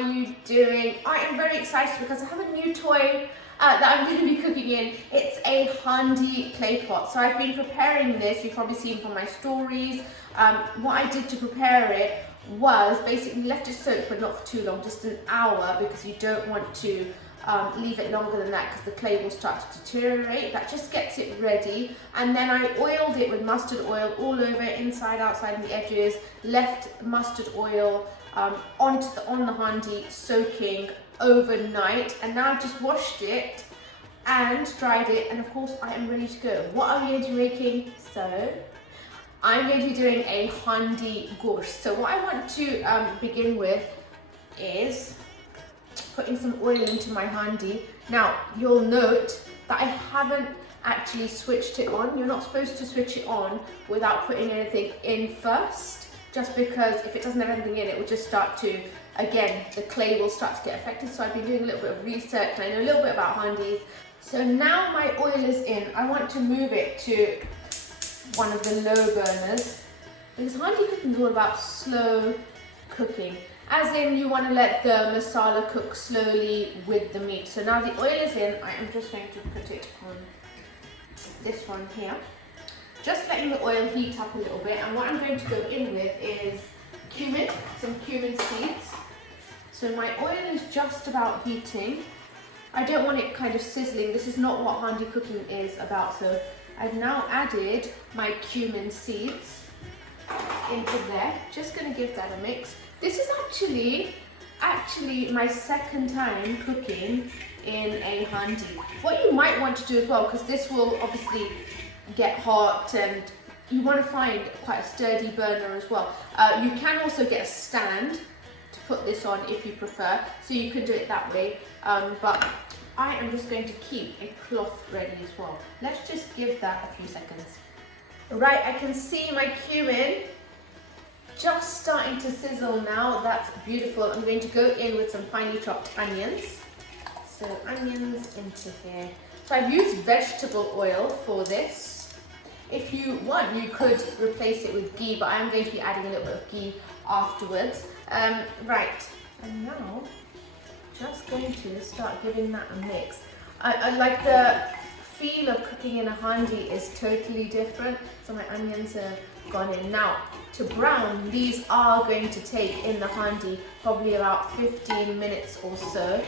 are you doing? I am very excited because I have a new toy that I'm going to be cooking in. It's a Haandi clay pot. So I've been preparing this, you've probably seen from my stories. What I did to prepare it was basically left it soak, but not for too long, just an hour, because you don't want to leave it longer than that because the clay will start to deteriorate. That just gets it ready. And then I oiled it with mustard oil all over, inside, outside, and the edges. Left mustard oil on the Haandi soaking overnight, and now I've just washed it and dried it, and of course I am ready to go. What are we going to be making? So I'm going to be doing a Haandi Gosht. So what I want to begin with is putting some oil into my Haandi. Now you'll note that I haven't actually switched it on. You're not supposed to switch it on without putting anything in first, just because if it doesn't have anything in, it will just start to, again, the clay will start to get affected. So I've been doing a little bit of research and I know a little bit about Haandis. So now my oil is in, I want to move it to one of the low burners, because Haandi cooking is all about slow cooking. As in, you want to let the masala cook slowly with the meat. So now the oil is in, I am just going to put it on this one here. Just letting the oil heat up a little bit, and what I'm going to go in with is cumin, some cumin seeds. So my oil is just about heating. I don't want it kind of sizzling. This is not what Haandi cooking is about. So I've now added my cumin seeds into there. Just going to give that a mix. This is actually my second time cooking in a Haandi. What you might want to do as well, because this will obviously get hot and you want to find quite a sturdy burner as well. You can also get a stand to put this on if you prefer, so you can do it that way, but I am just going to keep a cloth ready as well. Let's just give that a few seconds. Right, I can see my cumin just starting to sizzle now. That's beautiful. I'm going to go in with some finely chopped onions. So onions into here. So I've used vegetable oil for this. If you want, you could replace it with ghee, but I'm going to be adding a little bit of ghee afterwards. Right, and now just going to start giving that a mix. I like the feel of cooking in a Haandi is totally different. So my onions have gone in. Now, to brown, these are going to take in the Haandi probably about 15 minutes or so,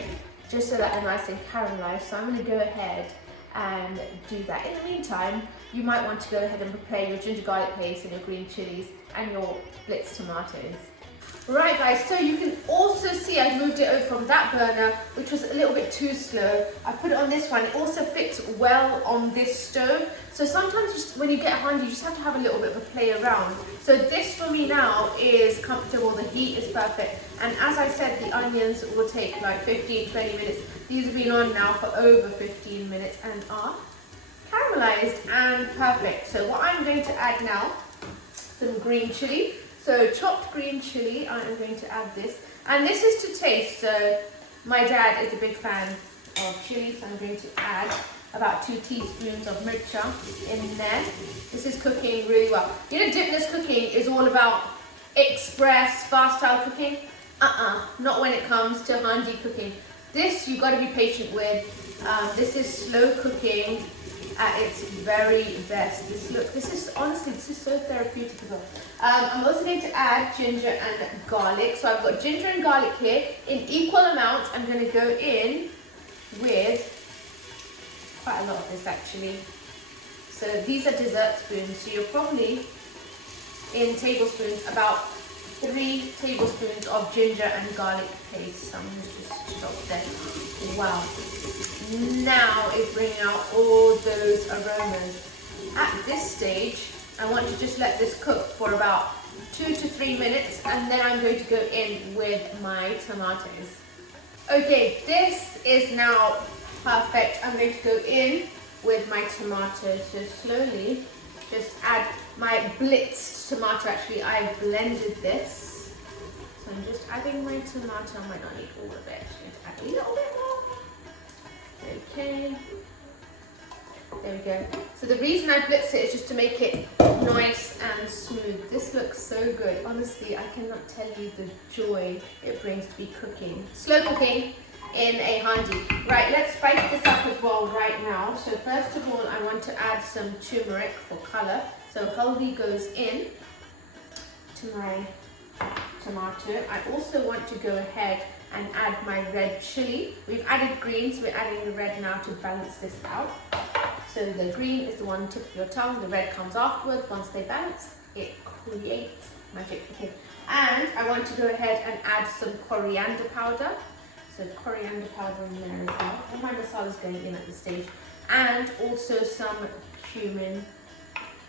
just so that they're nice and caramelized. So I'm going to go ahead and do that. In the meantime, you might want to go ahead and prepare your ginger garlic paste and your green chilies and your blitzed tomatoes. Right guys, so you can also see I've moved it over from that burner, which was a little bit too slow. I put it on this one. It also fits well on this stove. So sometimes just when you get a Haandi, you just have to have a little bit of a play around. So this for me now is comfortable. The heat is perfect. And as I said, the onions will take like 15, 20 minutes. These have been on now for over 15 minutes and are caramelized and perfect. So what I'm going to add now, some green chili. So chopped green chili, I am going to add this. And this is to taste, so my dad is a big fan of chili, so I'm going to add about 2 teaspoons of mircha in there. This is cooking really well. You know, Dipna's cooking is all about express, fast style cooking. Not when it comes to Haandi cooking. This you've got to be patient with. This is slow cooking at its very best. This is honestly, this is so therapeutic as well. I'm also going to add ginger and garlic. So I've got ginger and garlic here in equal amounts. I'm going to go in with quite a lot of this actually. So these are dessert spoons. So you're probably in tablespoons, about 3 tablespoons of ginger and garlic paste. So I'm going to just chop that. Wow. Now it's bringing out all those aromas. At this stage, I want to just let this cook for about 2 to 3 minutes, and then I'm going to go in with my tomatoes. Okay, this is now perfect. I'm going to go in with my tomatoes. So slowly, just add my blitzed tomato. Actually, I blended this. So I'm just adding my tomato. I might not need all of it. I'm going to add a little bit more. Okay. There we go. So the reason I blitzed it is just to make it nice and smooth. This looks so good. Honestly, I cannot tell you the joy it brings to be cooking. Slow cooking in a handi. Right, let's spice this up as well right now. So first of all, I want to add some turmeric for color. So haldi goes in to my tomato. I also want to go ahead and add my red chilli. We've added green, so we're adding the red now to balance this out. So the green is the one tip of your tongue, the red comes afterwards. Once they balance, it creates magic. Okay. And I want to go ahead and add some coriander powder. So coriander powder in there as well. All my masala is going in at this stage. And also some cumin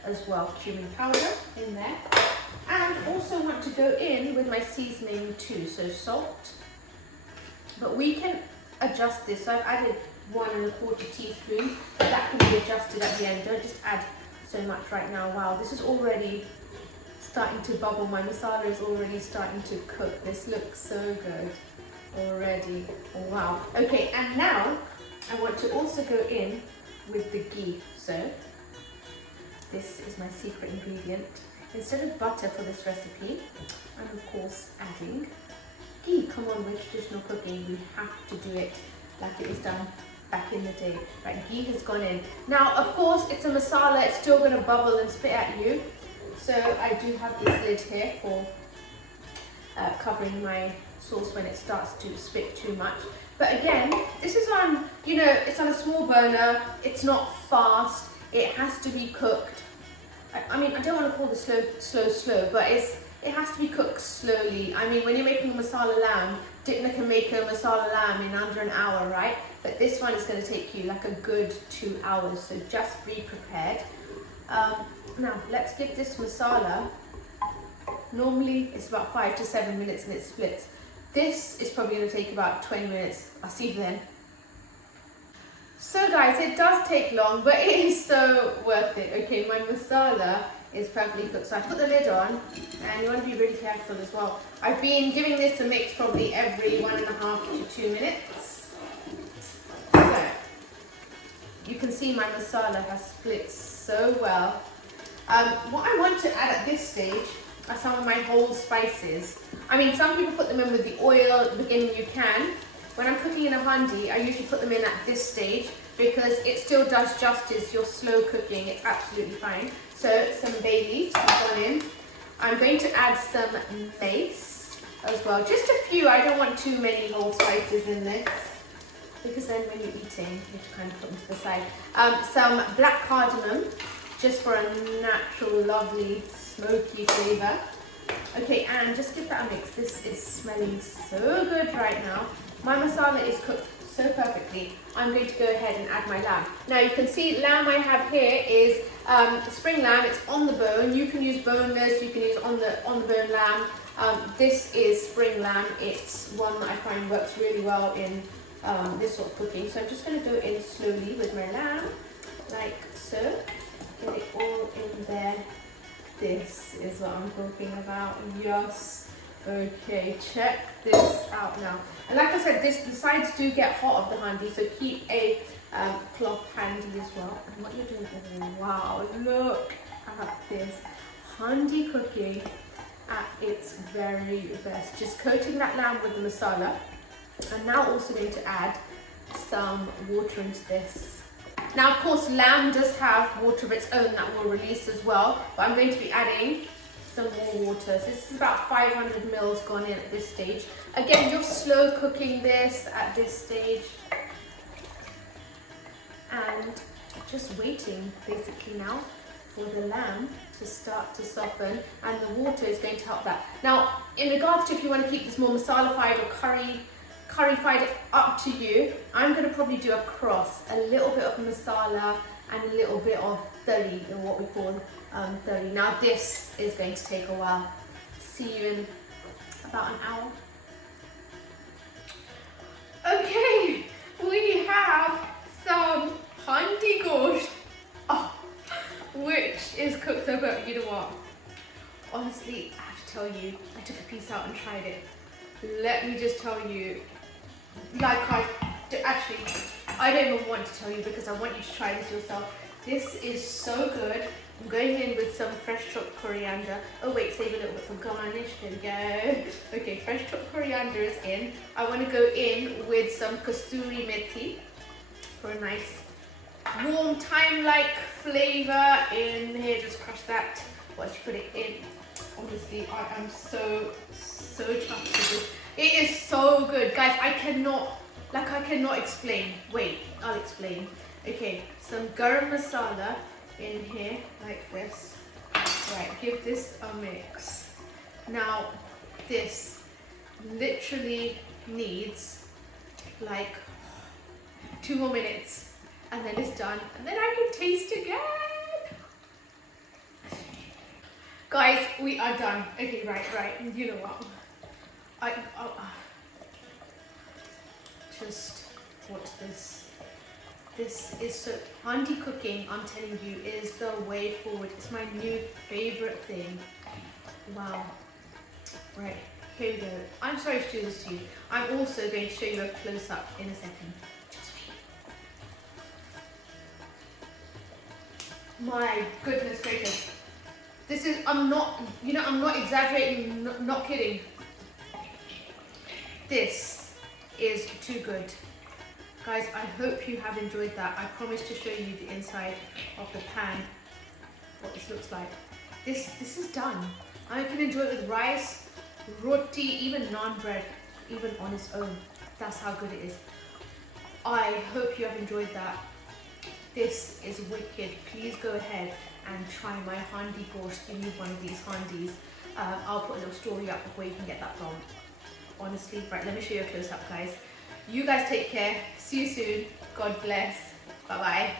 as well, cumin powder in there. And also want to go in with my seasoning too, so salt. But we can adjust this. So I've added 1 1/4 teaspoon. That can be adjusted at the end. Don't just add so much right now. Wow, this is already starting to bubble. My masala is already starting to cook. This looks so good already. Wow. Okay, and now I want to also go in with the ghee. So this is my secret ingredient. Instead of butter for this recipe, I'm of course adding ghee. Come on, with traditional cooking, we have to do it like it was done back in the day. Right, ghee has gone in. Now, of course, it's a masala, it's still going to bubble and spit at you. So I do have this lid here for covering my sauce when it starts to spit too much. But again, this is on, you know, it's on a small burner, it's not fast, it has to be cooked. I mean, I don't want to call this slow, but it has to be cooked slowly. I mean, when you're making a masala lamb, Dipna can make a masala lamb in under an hour, right? But this one is going to take you like a good 2 hours, so just be prepared. Now, let's give this masala, normally it's about 5 to 7 minutes and it splits. This is probably going to take about 20 minutes. I'll see you then. So guys, it does take long, but it is so worth it. Okay, my masala is perfectly cooked. So I put the lid on, and you want to be really careful as well. I've been giving this a mix probably every 1.5 to 2 minutes. So you can see my masala has split so well. What I want to add at this stage are some of my whole spices. I mean, some people put them in with the oil at the beginning, you can. When I'm cooking in a handi, I usually put them in at this stage because it still does justice. You're slow cooking, it's absolutely fine. So some bay leaves have gone in. I'm going to add some mace as well. Just a few, I don't want too many whole spices in this because then when you're eating, you have to kind of put them to the side. Some black cardamom, just for a natural, lovely, smoky flavour. Okay, and just give that a mix. This is smelling so good right now. My masala is cooked so perfectly. I'm going to go ahead and add my lamb. Now you can see lamb I have here is spring lamb. It's on the bone. You can use boneless. You can use on the bone lamb. This is spring lamb. It's one that I find works really well in this sort of cooking. So I'm just going to go in slowly with my lamb, like so. Get it all in there. This is what I'm talking about. Yes. Okay, check this out now. And like I said, the sides do get hot of the handi, so keep a cloth handy as well. And what you're doing, oh, wow, look at this. Handi cooking at its very best. Just coating that lamb with the masala. I'm now also going to add some water into this. Now, of course, lamb does have water of its own that will release as well, but I'm going to be adding some more water. So this is about 500 mils gone in at this stage. Again, you're slow cooking this at this stage and just waiting basically now for the lamb to start to soften, and the water is going to help that. Now, in regards to if you want to keep this more masala-fied or curry-fied, up to you. I'm going to probably do a cross, a little bit of masala and a little bit of tari, or what we call tari. Now this is going to take a while. See you in about an hour. Okay, we have some Haandi Gosht, which is cooked over. You know what? Honestly, I have to tell you, I took a piece out and tried it. Let me just tell you, like actually, I don't even want to tell you because I want you to try this yourself. This is so good. I'm going in with some fresh chopped coriander. Oh wait, save a little bit for garnish. There we go. Okay, fresh chopped coriander is in. I want to go in with some kasturi methi for a nice warm thyme-like flavor in here. Just crush that once you put it in. Honestly, I am so chuffed with this. It is so good, guys. I cannot explain. Wait, I'll explain. Okay, some garam masala in here like this. Right, give this a mix. Now, this literally needs like 2 more minutes, and then it's done, and then I can taste again. Guys, we are done. Okay, right. You know what? Just watch this. This is so, Haandi cooking, I'm telling you, is the way forward. It's my new favorite thing. Wow. Right, here we go. I'm sorry to do this to you. I'm also going to show you a close-up in a second. Just wait. My goodness gracious. This is, I'm not exaggerating, not kidding. This is too good. Guys, I hope you have enjoyed that. I promised to show you the inside of the pan, what this looks like. This is done. I can enjoy it with rice, roti, even naan bread, even on its own. That's how good it is. I hope you have enjoyed that. This is wicked. Please go ahead and try my Haandi Gosht. You need one of these Haandis. I'll put a little story up of where you can get that from. Honestly, right, let me show you a close-up, guys. You guys take care. See you soon. God bless. Bye-bye.